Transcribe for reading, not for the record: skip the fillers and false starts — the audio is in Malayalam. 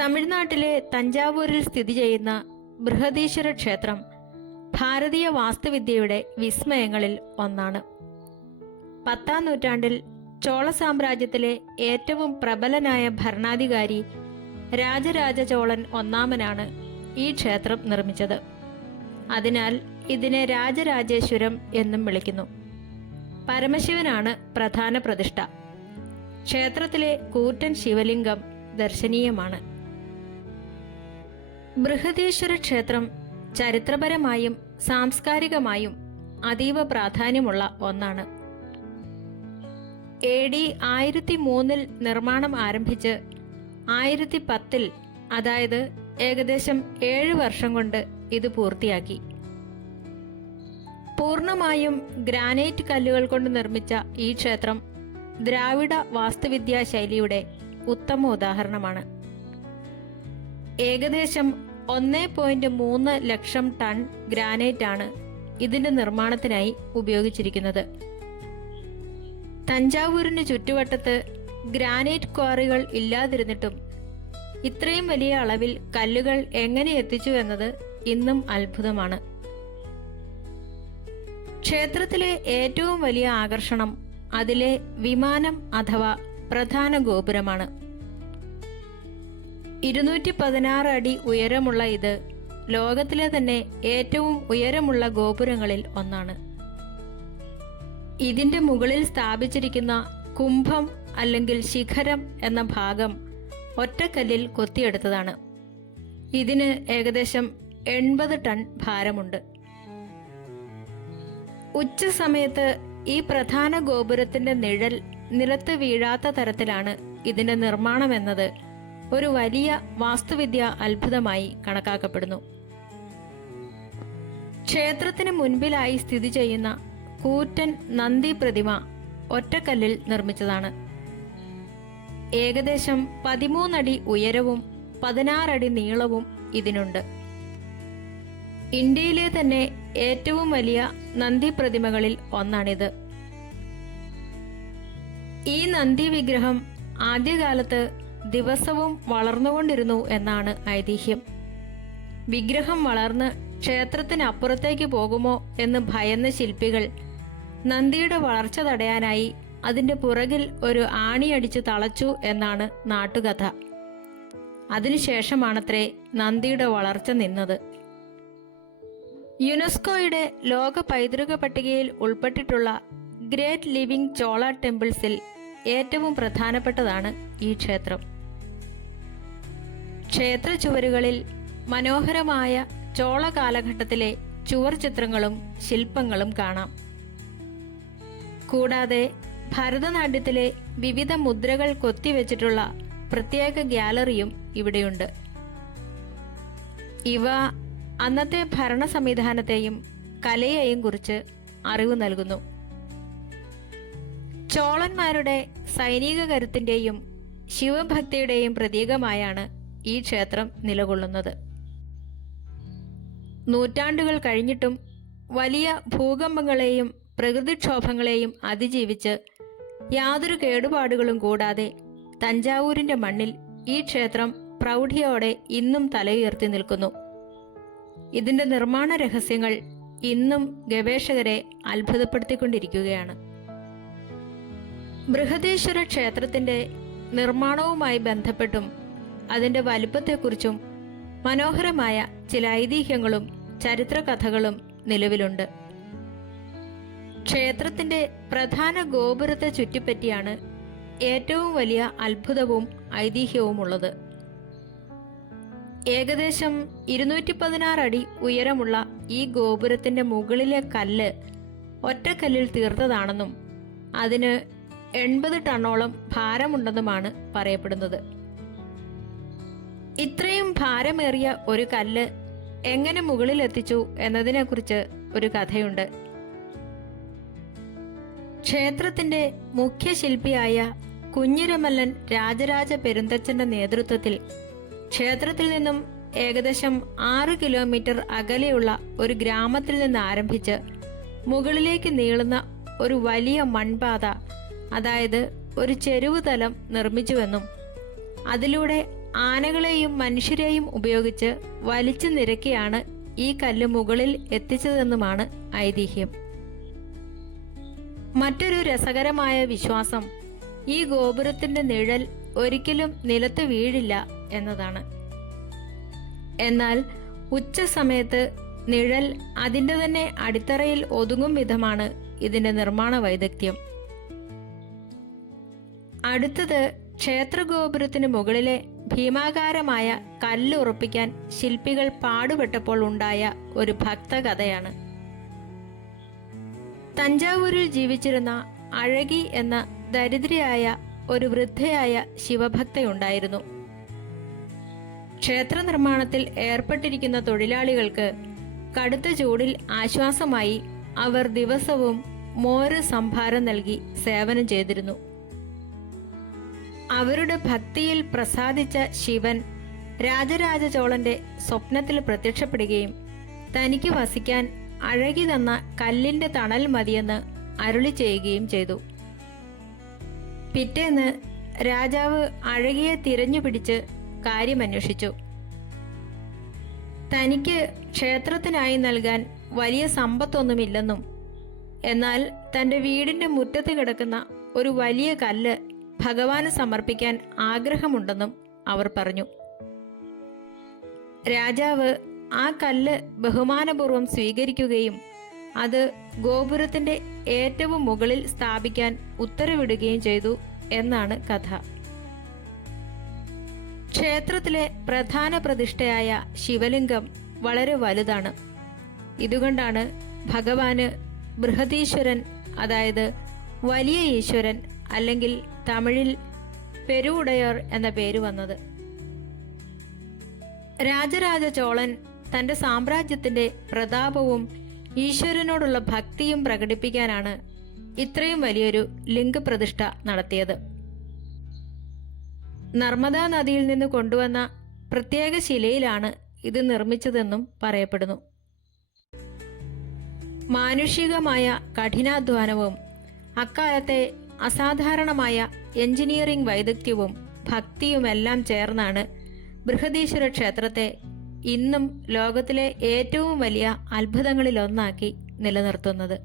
തമിഴ്നാട്ടിലെ തഞ്ചാവൂരിൽ സ്ഥിതി ചെയ്യുന്ന ബൃഹദീശ്വര ക്ഷേത്രം ഭാരതീയ വാസ്തുവിദ്യയുടെ വിസ്മയങ്ങളിൽ ഒന്നാണ്. 10ാം നൂറ്റാണ്ടിൽ ചോള സാമ്രാജ്യത്തിലെ ഏറ്റവും പ്രബലനായ ഭരണാധികാരി രാജരാജ ചോളൻ ഒന്നാമനാണ് ഈ ക്ഷേത്രം നിർമ്മിച്ചത്. അതിനാൽ ഇതിനെ രാജരാജേശ്വരം എന്നും വിളിക്കുന്നു. പരമശിവനാണ് പ്രധാന പ്രതിഷ്ഠ. ക്ഷേത്രത്തിലെ കൂറ്റൻ ശിവലിംഗം ദർശനീയമാണ്. ബൃഹദീശ്വര ക്ഷേത്രം ചരിത്രപരമായും സാംസ്കാരികമായും അതീവ പ്രാധാന്യമുള്ള ഒന്നാണ്. AD 1003 നിർമ്മാണം ആരംഭിച്ച് 1010 അതായത് ഏകദേശം 7 വർഷം കൊണ്ട് ഇത് പൂർത്തിയാക്കി. പൂർണ്ണമായും ഗ്രാനൈറ്റ് കല്ലുകൾ കൊണ്ട് നിർമ്മിച്ച ഈ ക്ഷേത്രം ദ്രാവിഡ വാസ്തുവിദ്യാ ശൈലിയുടെ ഉത്തമ ഉദാഹരണമാണ്. ഏകദേശം 1.3 ലക്ഷം ടൺ ഗ്രാനൈറ്റ് ആണ് ഇതിന്റെ നിർമ്മാണത്തിനായി ഉപയോഗിച്ചിരിക്കുന്നത്. തഞ്ചാവൂരിന് ചുറ്റുവട്ടത്ത് ഗ്രാനൈറ്റ് ക്വാറികൾ ഇല്ലാതിരുന്നിട്ടും ഇത്രയും വലിയ അളവിൽ കല്ലുകൾ എങ്ങനെ എത്തിച്ചു എന്നത് ഇന്നും അത്ഭുതമാണ്. ക്ഷേത്രത്തിലെ ഏറ്റവും വലിയ ആകർഷണം അതിലെ വിമാനം അഥവാ പ്രധാന ഗോപുരമാണ്. 216 അടി ഉയരമുള്ള ഇത് ലോകത്തിലെ തന്നെ ഏറ്റവും ഉയരമുള്ള ഗോപുരങ്ങളിൽ ഒന്നാണ്. ഇതിന്റെ മുകളിൽ സ്ഥാപിച്ചിരിക്കുന്ന കുംഭം അല്ലെങ്കിൽ ശിഖരം എന്ന ഭാഗം ഒറ്റക്കല്ലിൽ കൊത്തിയെടുത്തതാണ്. ഇതിന് ഏകദേശം 80 ടൺ ഭാരമുണ്ട്. ഉച്ച സമയത്ത് ഈ പ്രധാന ഗോപുരത്തിന്റെ നിഴൽ നിലത്ത് വീഴാത്ത തരത്തിലാണ് ഇതിന്റെ നിർമ്മാണമെന്നത് ഒരു വലിയ വാസ്തുവിദ്യാ അത്ഭുതമായി കണക്കാക്കപ്പെടുന്നു. ക്ഷേത്രത്തിന് മുൻപിലായി സ്ഥിതി ചെയ്യുന്ന കൂറ്റൻ നന്ദി പ്രതിമ ഒറ്റക്കല്ലിൽ നിർമ്മിച്ചതാണ്. ഏകദേശം 13 അടി ഉയരവും 16 അടി നീളവും ഇതിനുണ്ട്. ഇന്ത്യയിലെ തന്നെ ഏറ്റവും വലിയ നന്ദി പ്രതിമകളിൽ ഒന്നാണിത്. ഈ നന്ദി വിഗ്രഹം ആദ്യകാലത്ത് ദിവസവും വളർന്നുകൊണ്ടിരുന്നു എന്നാണ് ഐതിഹ്യം. വിഗ്രഹം വളർന്ന് ക്ഷേത്രത്തിനപ്പുറത്തേക്ക് പോകുമോ എന്ന് ഭയന്ന ശില്പികൾ നന്ദിയുടെ വളർച്ച തടയാനായി അതിന്റെ പുറകിൽ ഒരു ആണിയടിച്ച് തളച്ചു എന്നാണ് നാട്ടുകഥ. അതിനുശേഷമാണത്രേ നന്ദിയുടെ വളർച്ച നിന്നത്. യുനെസ്കോയുടെ ലോക പൈതൃക പട്ടികയിൽ ഉൾപ്പെട്ടിട്ടുള്ള ഗ്രേറ്റ് ലിവിംഗ് ചോള ടെമ്പിൾസിൽ ഏറ്റവും പ്രധാനപ്പെട്ടതാണ് ഈ ക്ഷേത്രം. ക്ഷേത്ര ചുവരുകളിൽ മനോഹരമായ ചോള കാലഘട്ടത്തിലെ ചുവർ ചിത്രങ്ങളും ശില്പങ്ങളും കാണാം. കൂടാതെ ഭരതനാട്യത്തിലെ വിവിധ മുദ്രകൾ കൊത്തിവെച്ചിട്ടുള്ള പ്രത്യേക ഗ്യാലറിയും ഇവിടെയുണ്ട്. ഇവ അന്നത്തെ ഭരണ സംവിധാനത്തെയും കലയെയും കുറിച്ച് അറിവ് നൽകുന്നു. ചോളന്മാരുടെ സൈനിക കരുത്തിന്റെയും ശിവഭക്തിയുടെയും പ്രതീകമായാണ് ഈ ക്ഷേത്രം നിലകൊള്ളുന്നത്. നൂറ്റാണ്ടുകൾ കഴിഞ്ഞിട്ടും വലിയ ഭൂകമ്പങ്ങളെയും പ്രകൃതിക്ഷോഭങ്ങളെയും അതിജീവിച്ച് യാതൊരു കേടുപാടുകളും കൂടാതെ തഞ്ചാവൂരിന്റെ മണ്ണിൽ ഈ ക്ഷേത്രം പ്രൗഢിയോടെ ഇന്നും തലയുയർത്തി നിൽക്കുന്നു. ഇതിന്റെ നിർമ്മാണ രഹസ്യങ്ങൾ ഇന്നും ഗവേഷകരെ അത്ഭുതപ്പെടുത്തിക്കൊണ്ടിരിക്കുകയാണ്. ബൃഹദീശ്വര ക്ഷേത്രത്തിന്റെ നിർമ്മാണവുമായി ബന്ധപ്പെട്ടും അതിന്റെ വലുപ്പത്തെക്കുറിച്ചും മനോഹരമായ ചില ഐതിഹ്യങ്ങളും ചരിത്രകഥകളും നിലവിലുണ്ട്. ക്ഷേത്രത്തിന്റെ പ്രധാന ഗോപുരത്തെ ചുറ്റിപ്പറ്റിയാണ് ഏറ്റവും വലിയ അത്ഭുതവും ഐതിഹ്യവുമുള്ളത്. ഏകദേശം 216 അടി ഉയരമുള്ള ഈ ഗോപുരത്തിന്റെ മുകളിലെ കല്ല് ഒറ്റക്കല്ലിൽ തീർത്തതാണെന്നും അതിന് 80 ടണ്ണോളം ഭാരമുണ്ടെന്നുമാണ് പറയപ്പെടുന്നത്. ഇത്രയും ഭാരമേറിയ ഒരു കല്ല് എങ്ങനെ മുകളിലെത്തിച്ചു എന്നതിനെക്കുറിച്ച് ഒരു കഥയുണ്ട്. ക്ഷേത്രത്തിന്റെ മുഖ്യ ശില്പിയായ കുഞ്ഞിരമല്ലൻ രാജരാജ പെരുന്തച്ചന്റെ നേതൃത്വത്തിൽ ക്ഷേത്രത്തിൽ നിന്നും ഏകദേശം 6 കിലോമീറ്റർ അകലെയുള്ള ഒരു ഗ്രാമത്തിൽ നിന്ന് ആരംഭിച്ച് മുകളിലേക്ക് നീളുന്ന ഒരു വലിയ മൺപാത, അതായത് ഒരു ചെരുവുതലം നിർമ്മിച്ചുവെന്നും അതിലൂടെ ആനകളെയും മനുഷ്യരെയും ഉപയോഗിച്ച് വലിച്ചു നിരക്കിയാണ് ഈ കല്ല് മുകളിൽ എത്തിച്ചതെന്നുമാണ് ഐതിഹ്യം. മറ്റൊരു രസകരമായ വിശ്വാസം ഈ ഗോപുരത്തിന്റെ നിഴൽ ഒരിക്കലും നിലത്ത് വീഴില്ല എന്നതാണ്. എന്നാൽ ഉച്ച സമയത്ത് നിഴൽ അതിൻ്റെ തന്നെ അടിത്തറയിൽ ഒതുങ്ങും വിധമാണ് ഇതിന്റെ നിർമ്മാണ വൈദഗ്ധ്യം. അടുത്തത് ക്ഷേത്രഗോപുരത്തിന് മുകളിലെ ഭീമാകാരമായ കല്ല് ഉറപ്പിക്കാൻ ശില്പികൾ പാടുപെട്ടപ്പോൾ ഉണ്ടായ ഒരു ഭക്തകഥയാണ്. തഞ്ചാവൂരിൽ ജീവിച്ചിരുന്ന അഴകി എന്ന ദരിദ്രയായ ഒരു വൃദ്ധയായ ശിവഭക്തയുണ്ടായിരുന്നു. ക്ഷേത്ര നിർമ്മാണത്തിൽ ഏർപ്പെട്ടിരിക്കുന്ന തൊഴിലാളികൾക്ക് കടുത്ത ചൂടിൽ ആശ്വാസമായി അവർ ദിവസവും മോര് സംഭാരം നൽകി സേവനം ചെയ്തിരുന്നു. അവരുടെ ഭക്തിയിൽ പ്രസാദിച്ച ശിവൻ രാജരാജ ചോളന്റെ സ്വപ്നത്തിൽ പ്രത്യക്ഷപ്പെടുകയും തനിക്ക് വസിക്കാൻ അഴകി തന്ന കല്ലിന്റെ തണൽ മതിയെന്ന് അരുളി ചെയ്യുകയും ചെയ്തു. പിറ്റേന്ന് രാജാവ് അഴകിയെ തിരഞ്ഞുപിടിച്ച് കാര്യമന്വേഷിച്ചു. തനിക്ക് ക്ഷേത്രത്തിനായി നൽകാൻ വലിയ സമ്പത്തൊന്നുമില്ലെന്നും എന്നാൽ തൻ്റെ വീടിൻ്റെ മുറ്റത്ത് കിടക്കുന്ന ഒരു വലിയ കല്ല് ഭഗവാന് സമർപ്പിക്കാൻ ആഗ്രഹമുണ്ടെന്നും അവർ പറഞ്ഞു. രാജാവ് ആ കല്ല് ബഹുമാനപൂർവ്വം സ്വീകരിക്കുകയും അത് ഗോപുരത്തിന്റെ ഏറ്റവും മുകളിൽ സ്ഥാപിക്കാൻ ഉത്തരവിടുകയും ചെയ്തു എന്നാണ് കഥ. ക്ഷേത്രത്തിലെ പ്രധാന പ്രതിഷ്ഠയായ ശിവലിംഗം വളരെ വലുതാണ്. ഇതുകൊണ്ടാണ് ഭഗവാന് ബൃഹദീശ്വരൻ, അതായത് വലിയ ഈശ്വരൻ, അല്ലെങ്കിൽ തമിഴിൽ പെരുവുടയർ എന്ന പേര് വന്നത്. രാജരാജ ചോളൻ തൻ്റെ സാമ്രാജ്യത്തിൻ്റെ പ്രതാപവും ഈശ്വരനോടുള്ള ഭക്തിയും പ്രകടിപ്പിക്കാനാണ് ഇത്രയും വലിയൊരു ലിംഗപ്രതിഷ്ഠ നടത്തിയത്. നർമ്മദാ നദിയിൽ നിന്ന് കൊണ്ടുവന്ന പ്രത്യേക ശിലയിലാണ് ഇത് നിർമ്മിച്ചതെന്നും പറയപ്പെടുന്നു. മാനുഷികമായ കഠിനാധ്വാനവും അക്കാലത്തെ അസാധാരണമായ എഞ്ചിനീയറിംഗ് വൈദഗ്ധ്യവും ഭക്തിയുമെല്ലാം ചേർന്നാണ് ബൃഹദീശ്വര ക്ഷേത്രത്തെ ഇന്നും ലോകത്തിലെ ഏറ്റവും വലിയ അത്ഭുതങ്ങളിലൊന്നാക്കി നിലനിർത്തുന്നത്.